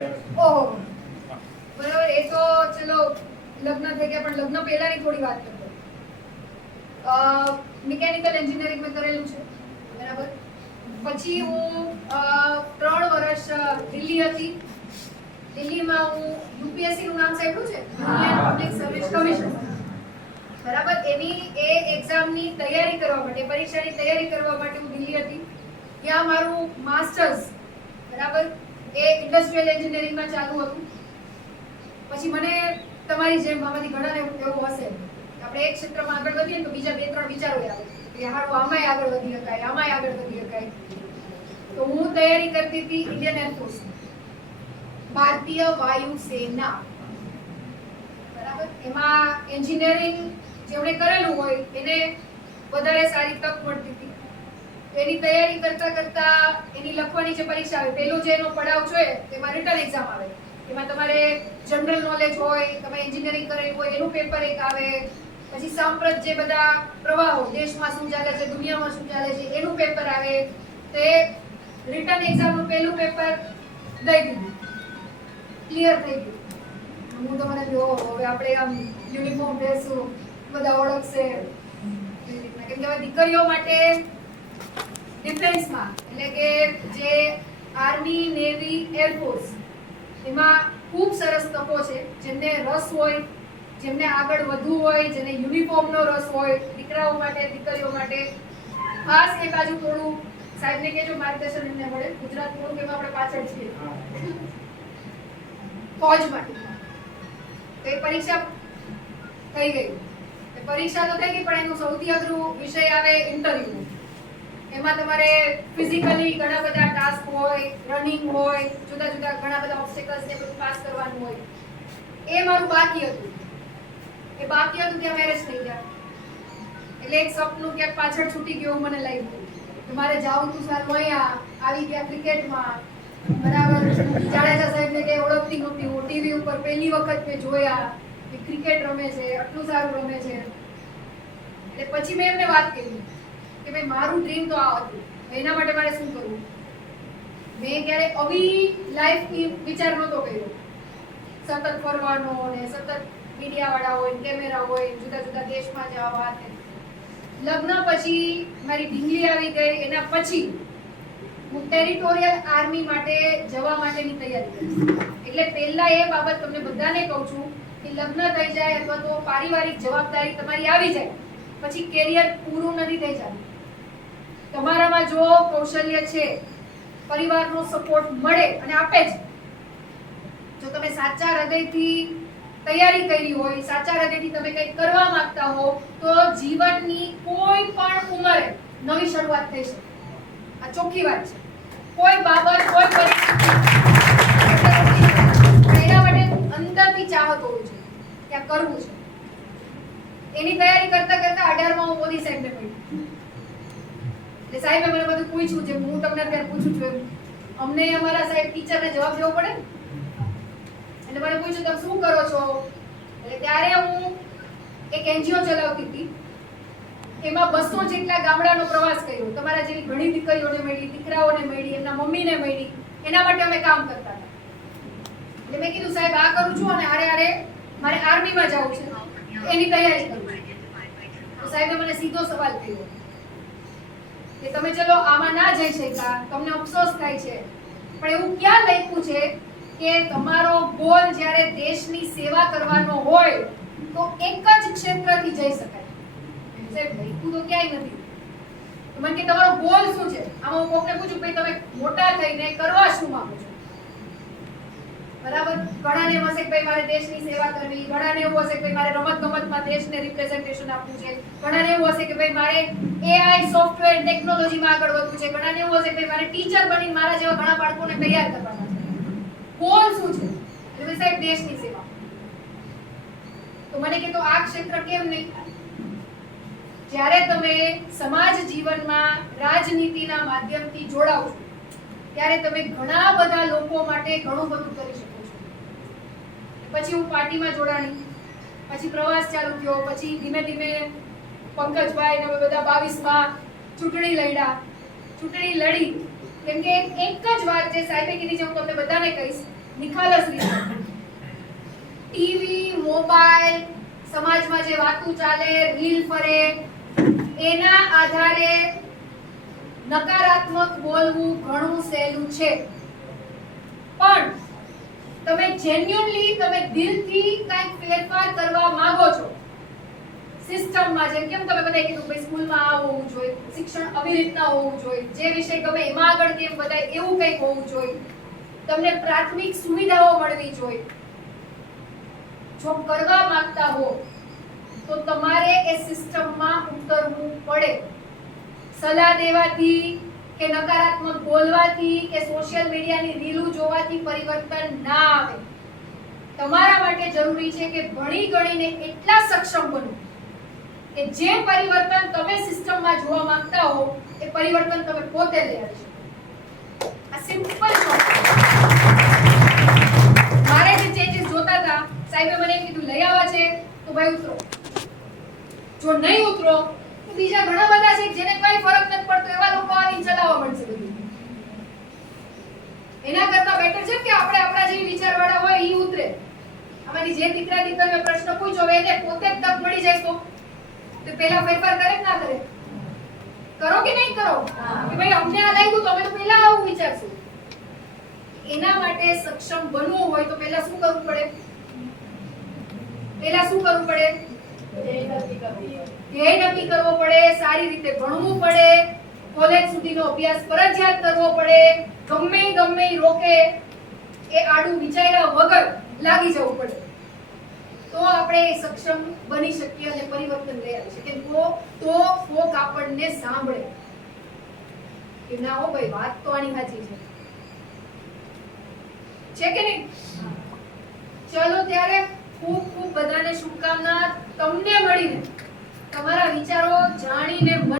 ઓહો બરાબર. એ તો ચલો લગ્ન થઈ ગયા, પણ લગ્ન પહેલાની થોડી વાત કરતો. મિકેનિકલ એન્જિનિયરિંગ મેં કરેલું છે, બરાબર. પછી હું 3 વર્ષ દિલ્હી હતી. દિલ્હીમાં હું યુપીએસસી નું નામ સાંભળ્યું છે, યુનિયન પબ્લિક સર્વિસ કમિશન, બરાબર. એની એ એક્ઝામની તૈયારી કરવા માટે, પરીક્ષાની તૈયારી કરવા માટે હું દિલ્હી હતી. ત્યાં મારું માસ્ટર્સ, બરાબર, એ ઇન્ડસ્ટ્રીયલ એન્જિનિયરિંગમાં ચાલુ હતું. પછી મને તમારી જેમ આમાંથી ઘણાને એવું હશે, આપણે એક ક્ષેત્રમાં આગળ વધીએ તો બીજા 2-3 વિચારો આવે કે હારું આમાંય આગળ વધી શકાય, આમાંય આગળ વધી શકાય. તો હું તૈયારી કરતી હતી ઇન્ડિયન એરફોર્સ, ભારતીય વાયુ સેના, બરાબર. એમાં એન્જિનિયરિંગ જેમણે કરેલું હોય એને વધારે સારી તક મળતી હતી. એની તૈયારી કરતા કરતા એની લખવાની જે પરીક્ષા આવે, પહેલો જે એનો પડાવ જોઈએ તેમાં રિટન એક્ઝામ આવે. એમાં તમારે જનરલ નોલેજ હોય, તમે એન્જિનિયરિંગ કરેલું હોય એનું પેપર એક આવે. પછી સાંપ્રત જે બધા પ્રવાહો, દેશમાં શું ચાલે છે, દુનિયામાં શું ચાલે છે, એનું પેપર આવે. તે રિટન એક્ઝામનું પહેલું પેપર દઈ દીધું, ક્લિયર થઈ ગયું. હું તો મને જો હવે આપણે આમ યુનિફોર્મ પહેરશું, બધા ઓળખશે એવી રીતના. કેમ કે હવે દીકરીઓ માટે ડિફેન્સમાં, એટલે કે જે આર્મી, નેવી, એરફોર્સ, એમાં ખૂબ સરસ તકો છે. જેમને રસ હોય, જેમને આગળ વધવું હોય, જેને યુનિફોર્મનો રસ હોય, દીકરાઓ માટે, દીકરીઓ માટે ખાસ એ બાજુ થોડું સાહેબને કહેજો માર્ગદર્શન એમને મળે. ગુજરાત થોડુંક એમાં આપણે પાછળ છીએ. ફોજ માટે તો એ પરીક્ષા થઈ ગઈ. પરીક્ષા તો થઈ ગઈ, પણ એનું સૌથી અઘરું વિષય આવે ઇન્ટરવ્યુ. એમાં તમારે ફિઝિકલી ઘણા બધા ટાસ્ક હોય, રનિંગ હોય, જુદા જુદા ઘણા બધા ઓબ્સ્ટેકલ્સ ને બધું પાસ કરવાનું હોય. એ મારું બાકી હતું. ત્યાં મેરેજ થઈ ગયા. એટલે એક સપનું ક્યાંક પાછળ છૂટી ગયું મને લાગ્યું કે મારે જાવું તું સારું અહીંયા આવી ગયા ક્રિકેટમાં, બરાબર. જાડેજા સાહેબને કઈ ઓળખતી નહોતી હું, ટીવી ઉપર પહેલી વખત મેં જોયા કે ક્રિકેટ રમે છે, આટલું સારું રમે છે. એટલે પછી મેં એમને વાત કરી કે ભાઈ મારું ડ્રીમ તો આ હતું, એના માટે મારે શું કરવું. મેં ક્યારે આવી લાઈફ વિચાર નહોતો કર્યો. સતત ફરવાનો ને સતત મીડિયા વાળા હોય, કેમેરા હોય, જુદા જુદા દેશમાં જવા. લગ્ન પછી મારી ઢીંગલી આવી ગઈ. એના પછી હું ટેરિટોરિયલ આર્મી માટે જવા માટેની તૈયારી કરીશ. એટલે પહેલા એ બાબત તમને બધાને કહું છું કે લગ્ન થઈ જાય અથવા તો પારિવારિક જવાબદારી તમારી આવી જાય પછી કેરિયર પૂરું નથી થઈ જતું. તમારામાં જો કૌશલ્ય છે, પરિવારનો સપોર્ટ મળે અને આપે જ, જો તમે સાચા હૃદયથી તૈયારી કરી હોય, સાચા હૃદયથી તમે કંઈક કરવા માંગતા હો, તો જીવનની કોઈ પણ ઉંમરે નવી શરૂઆત થઈ શકે. આ ચોખ્ખી વાત છે. કોઈ બાબત, કોઈ પરિસ્થિતિ એના માટે અંદરથી ચાહત હોવી જોઈએ કે આ કરવું છે. એની તૈયારી કરતા કરતા 18માં હું મોદી સાહેબને મળી. એટલે સાહેબે મને બધું પૂછ્યું, જે હું તમને અત્યારે પૂછું છું એમ. અમને અમારા સાહેબ ટીચરને જવાબ દેવો પડે. એટલે મને પૂછ્યું તમે શું કરો છો. એટલે ત્યારે હું એક એનજીઓ ચલાવતી હતી. એમાં 200 જેટલા ગામડાનો પ્રવાસ કર્યો. તમારા જેવી ઘણી દીકરીઓને મળી, દીકરાઓને મળી, એમના મમ્મીને મળી. એના માટે અમે કામ કરતા હતા. એટલે મેં કીધું સાહેબ આ કરું છું અને હારે મારે આર્મીમાં જવું છે, એની તૈયારી કરું છું. તો સાહેબે મને સીધો સવાલ કર્યો કે તમે ચલો આમાં ના જઈ શક્યા, તમને અફસોસ થાય છે, પણ એવું ક્યાં લખ્યું છે કે તમારો ગોલ જ્યારે દેશની સેવા કરવાનો હોય તો એક જ ક્ષેત્રથી જઈ શકાય. સાહેબ લખ્યું તો ક્યાંય નથી. તો મને કે તમારો ગોલ શું છે. આમાં હું કોકને પૂછું ભાઈ તમે મોટા થઈને કરવા શું માંગો છો, બરાબર. ઘણાને એવું હશે કે ભાઈ મારે દેશની સેવા કરવી, ઘણાને એવું હશે કે ભાઈ મારે રમતગમતમાં દેશને રિપ્રેઝન્ટેશન આપવું છે, ઘણાને એવું હશે કે ભાઈ મારે એઆઈ સોફ્ટવેર ટેકનોલોજીમાં આગળ વધવું છે, ઘણાને એવું હશે કે ભાઈ મારે ટીચર બનીને મારા જેવા ઘણા બાળકોને તૈયાર કરવાના છે. ગોલ શું છે? એટલે સાહેબ દેશની સેવા. તો મને કે તો આ ક્ષેત્ર કેમ નહીં. જ્યારે તમે સમાજ જીવનમાં રાજનીતિના માધ્યમથી જોડાવ છો ત્યારે તમે ઘણા બધા લોકો માટે ઘણું બધું કરી શકો છો. પછી હું પાર્ટીમાં જોડાણી, પછી પ્રવાસ ચાલુ થયો, પછી ધીમે ધીમે પંકજભાઈ ને બધા 22માં ચૂંટણી લડી. કેમ કે એક જ વાત જે સાહેબે કીધી છે હું તમને બધાને કહીશ નિખાલસ રીતે ટીવી, મોબાઈલ, સમાજમાં જે વાતો ચાલે, રીલ ફરે, એના આધારે નકારાત્મક બોલવું ઘણું સહેલું છે. પણ તમે જેન્યુઅનલી, તમે દિલથી કંઈક ફેરફાર કરવા માંગો છો સિસ્ટમમાં, જેમ કેમ તમે બધાએ કીધું ભાઈ સ્કૂલમાં આ હોવું જોઈએ, શિક્ષણ આવી રીતના હોવું જોઈએ, જે વિષય ગમે એમાં આગળ કેમ બધાય એવું કંઈક હોવું જોઈએ, તમને પ્રાથમિક સુવિધાઓ મળવી જોઈએ. જો કરવા માંગતા હો તો તમારે એ સિસ્ટમમાં ઉતરવું પડે. સલાહ દેવાથી કે નકારાત્મક બોલવાથી કે સોશિયલ મીડિયાની રીલો જોવાથી પરિવર્તન ના આવે. તમારા માટે જરૂરી છે કે ભણી ગણીને એટલા સક્ષમ બનો કે જે પરિવર્તન તમે સિસ્ટમમાં જોવા માંગતા હો એ પરિવર્તન તમે પોતે લઈ આવી શકો. આ સિમ્પલ શોર્ટ. મારે જે ચેન્જીસ જોતા હતા, સાહેબે મને કીધું લઈ આવવા છે તો ભાઈ ઉતરો. જો નહીં ઉતરો તો બીજા ઘણા બધા છે જેને કઈ ફરક નથી પડતો, એવા લોકો આની ચલાવવા મળશે બધું. એના કરતા બેટર છે કે આપણે આપણા જે વિચારવાળા હોય ઈ ઉતરે. આમાંથી જે દીકરીઓને પ્રશ્ન પૂછ્યો એને પોતે જ તક મળી જાય તો પહેલા ફેરફાર કરે કે ના કરે? કરો કે નહીં કરો? કે ભાઈ અમને આ લાગ્યું તો અમે તો પહેલા આવું વિચારશું. એના માટે સક્ષમ બનવું હોય તો પહેલા શું કરવું પડે? ધ્યેય નક્કી કરવો પડે, સારી રીતે ભણવું પડે, કોલેજ સુધીનો અભ્યાસ ફરજિયાત કરવો પડે, ગમે રોકે એ આડું વિચાર્યા વગર લાગી જવું પડે. તો આપણે સક્ષમ બની શકીએ અને પરિવર્તન લઈ આવી શકીએ. તો ફોક આપણને સાંભળે કે ના હો ભાઈ, વાત તો આની સાચી છે કે નહીં? ચલો ત્યારે ખૂબ ખૂબ બધાને શુભકામના. તમને મળીને તમારા વિચારો જાણીને